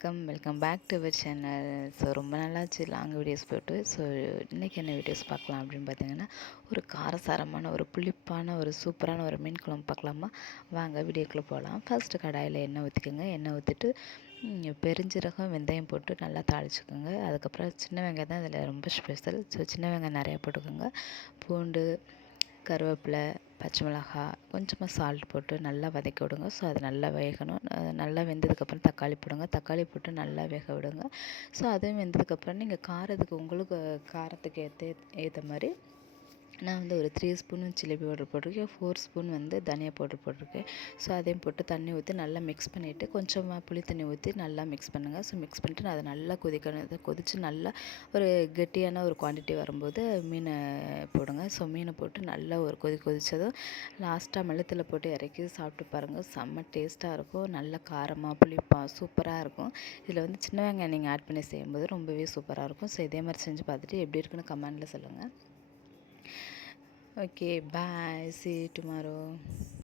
வணக்கம். Welcome back to our channel so ரொம்ப நல்லாச்சு லாங் வீடியோஸ் போட்டு. ஸோ இன்றைக்கி என்ன வீடியோஸ் பார்க்கலாம் அப்படின்னு பார்த்தீங்கன்னா ஒரு காரசாரமான ஒரு புளிப்பான ஒரு சூப்பரான ஒரு மீன் குழம்பு பார்க்கலாமா? வாங்க வீடியோக்குள்ளே போகலாம் ஃபஸ்ட்டு கடாயில் எண்ணெய் ஊற்றிக்கோங்க எண்ணெய் ஊற்றிட்டு பெருஞ்சீரகம் வெந்தயம் போட்டு நல்லா தாளிச்சுக்கோங்க. அதுக்கப்புறம் சின்ன வெங்காயம் தான் இதில் ரொம்ப ஸ்பெஷல் ஸோ சின்ன வெங்காயம் நிறையா போட்டுக்கோங்க. பூண்டு கருவேப்பிலை பச்சை மிளகாய் கொஞ்சமாக சால்ட் போட்டு நல்லா வதக்கி விடுங்க. ஸோ அது நல்லா வேகணும். நல்லா வெந்ததுக்கப்புறம் தக்காளி போடுங்க. தக்காளி போட்டு நல்லா வேக விடுங்க. ஸோ அதுவும் வெந்ததுக்கப்புறம் நீங்கள் காரத்துக்கு உங்களுக்கு காரத்துக்கு ஏற்ற ஏற்ற மாதிரி நான் வந்து ஒரு த்ரீ ஸ்பூன் சில்லி பவுடர் போட்டிருக்கேன் ஃபோர் ஸ்பூன் வந்து தனியா பவுடர் போட்டிருக்கேன். ஸோ அதையும் போட்டு தண்ணி ஊற்றி நல்லா மிக்ஸ் பண்ணிவிட்டு கொஞ்சமாக புளி தண்ணி ஊற்றி நல்லா மிக்ஸ் பண்ணுங்கள் ஸோ மிக்ஸ் பண்ணிட்டு அதை நல்லா கொதிக்கணும். அதை கொதித்து நல்லா ஒரு கெட்டியான ஒரு குவான்டிட்டி வரும்போது மீனை போடுங்க. ஸோ மீனை போட்டு நல்லா ஒரு கொதி கொதித்ததும் லாஸ்ட்டாக மெளத்தில் போட்டு இறக்கி சாப்பிட்டு பாருங்கள் செம்ம டேஸ்ட்டாக இருக்கும். நல்ல காரமாக புளிப்பாக சூப்பராக இருக்கும். இதில் வந்து சின்ன வெங்காயம் நீங்கள் ஆட் பண்ணி செய்யும்போது ரொம்பவே சூப்பராக இருக்கும். ஸோ இதே மாதிரி செஞ்சு பார்த்துட்டு எப்படி இருக்குன்னு கமெண்டில் சொல்லுங்கள் Okay, bye. See you.